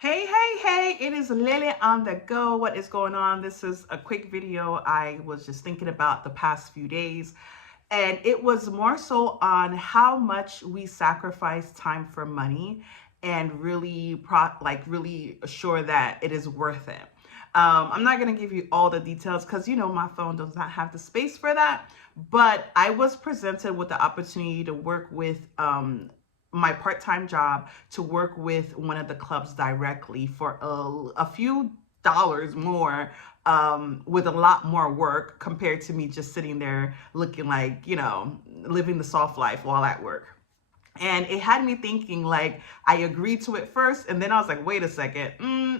Hey, hey, hey, it is Lily on the go. What is going on? This is a quick video I was just thinking about the past few days, and it was more so on how much we sacrifice time for money and really really assure that it is worth it. I'm not going to give you all the details because my phone does not have the space for that, but I was presented with the opportunity to work with my part-time job to work with one of the clubs directly for a few dollars more, with a lot more work compared to me just sitting there looking like, living the soft life while at work. And it had me thinking, like, I agreed to it first, and then I was like, wait a second,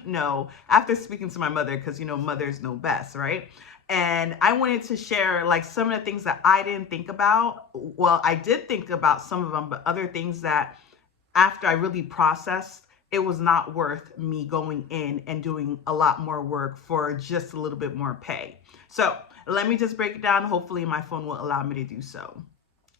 no. After speaking to my mother, because mothers know best, right? And I wanted to share like some of the things that I didn't think about. Well, I did think about some of them, but other things that after I really processed, it was not worth me going in and doing a lot more work for just a little bit more pay. So let me just break it down. Hopefully, my phone will allow me to do so.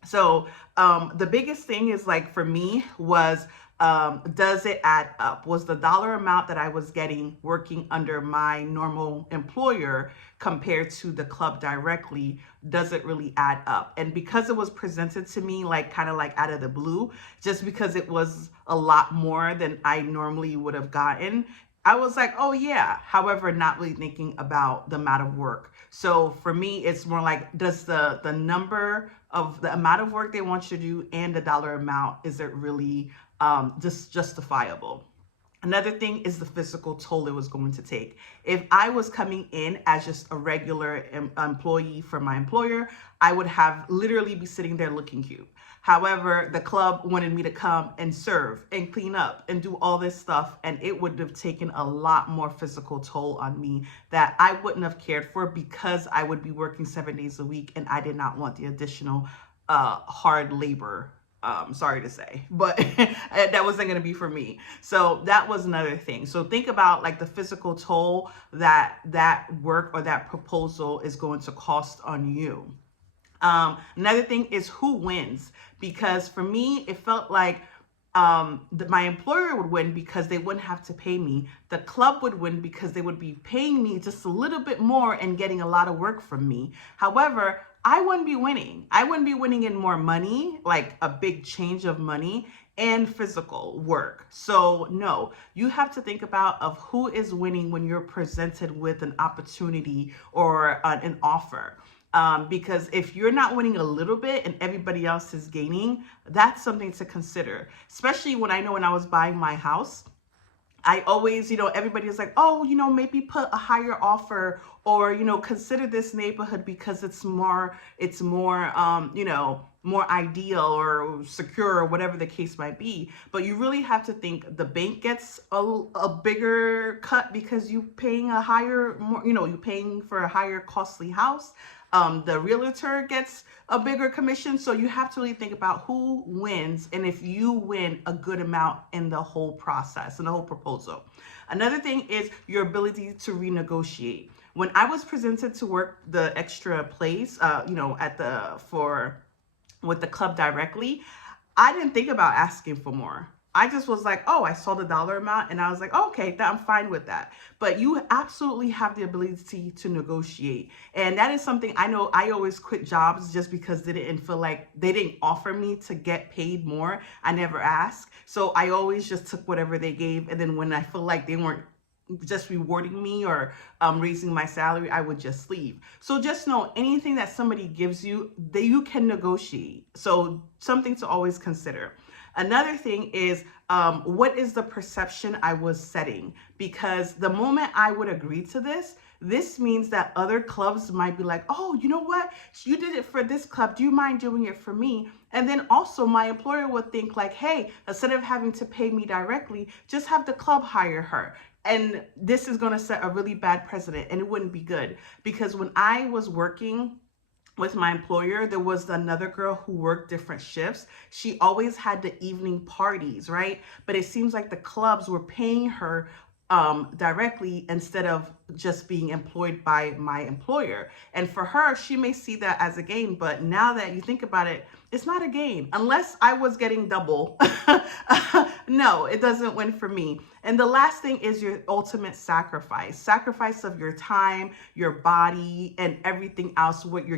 So the biggest thing is, like, for me was, does it add up? Was the dollar amount that I was getting working under my normal employer compared to the club directly, does it really add up? And because it was presented to me like kind of like out of the blue, just because it was a lot more than I normally would have gotten, I was like, oh yeah. However, not really thinking about the amount of work. So for me, it's more like, does the number of the amount of work they want you to do and the dollar amount, is it really just justifiable? Another thing is the physical toll it was going to take. If I was coming in as just a regular employee for my employer, I would have literally be sitting there looking cute. However, the club wanted me to come and serve and clean up and do all this stuff, and it would have taken a lot more physical toll on me that I wouldn't have cared for, because I would be working 7 days a week and I did not want the additional hard labor. Sorry to say, but that wasn't going to be for me. So that was another thing. So think about like the physical toll that work or that proposal is going to cost on you. Another thing is who wins, because for me, it felt like my employer would win because they wouldn't have to pay me. The club would win because they would be paying me just a little bit more and getting a lot of work from me. However, I wouldn't be winning. I wouldn't be winning in more money, like a big change of money and physical work. So no, you have to think about of who is winning when you're presented with an opportunity or an offer. Because if you're not winning a little bit and everybody else is gaining, that's something to consider. Especially when I know when I was buying my house, I always, everybody is like, oh, maybe put a higher offer, or, consider this neighborhood because it's more, more ideal or secure or whatever the case might be. But you really have to think the bank gets a bigger cut because you paying a higher, more, you're paying for a higher costly house. The realtor gets a bigger commission. So you have to really think about who wins and if you win a good amount in the whole process and the whole proposal. Another thing is your ability to renegotiate. When I was presented to work the extra place, at the for with the club directly, I didn't think about asking for more. I just was like, oh, I saw the dollar amount and I was like, oh, okay, I'm fine with that. But you absolutely have the ability to negotiate. And that is something I know. I always quit jobs just because they didn't feel like they didn't offer me to get paid more. I never asked. So I always just took whatever they gave. And then when I feel like they weren't just rewarding me or raising my salary, I would just leave. So just know anything that somebody gives you, that you can negotiate. So something to always consider. Another thing is, what is the perception I was setting? Because the moment I would agree to this means that other clubs might be like, oh, you know what? You did it for this club. Do you mind doing it for me? And then also my employer would think like, hey, instead of having to pay me directly, just have the club hire her. And this is going to set a really bad precedent, and it wouldn't be good, because when I was working with my employer, there was another girl who worked different shifts. She always had the evening parties, right? But it seems like the clubs were paying her directly instead of just being employed by my employer. And for her, she may see that as a gain, but now that you think about it, It's not a gain unless I was getting double. No, it doesn't win for me. And the last thing is your ultimate sacrifice of your time, your body, and everything else, what you're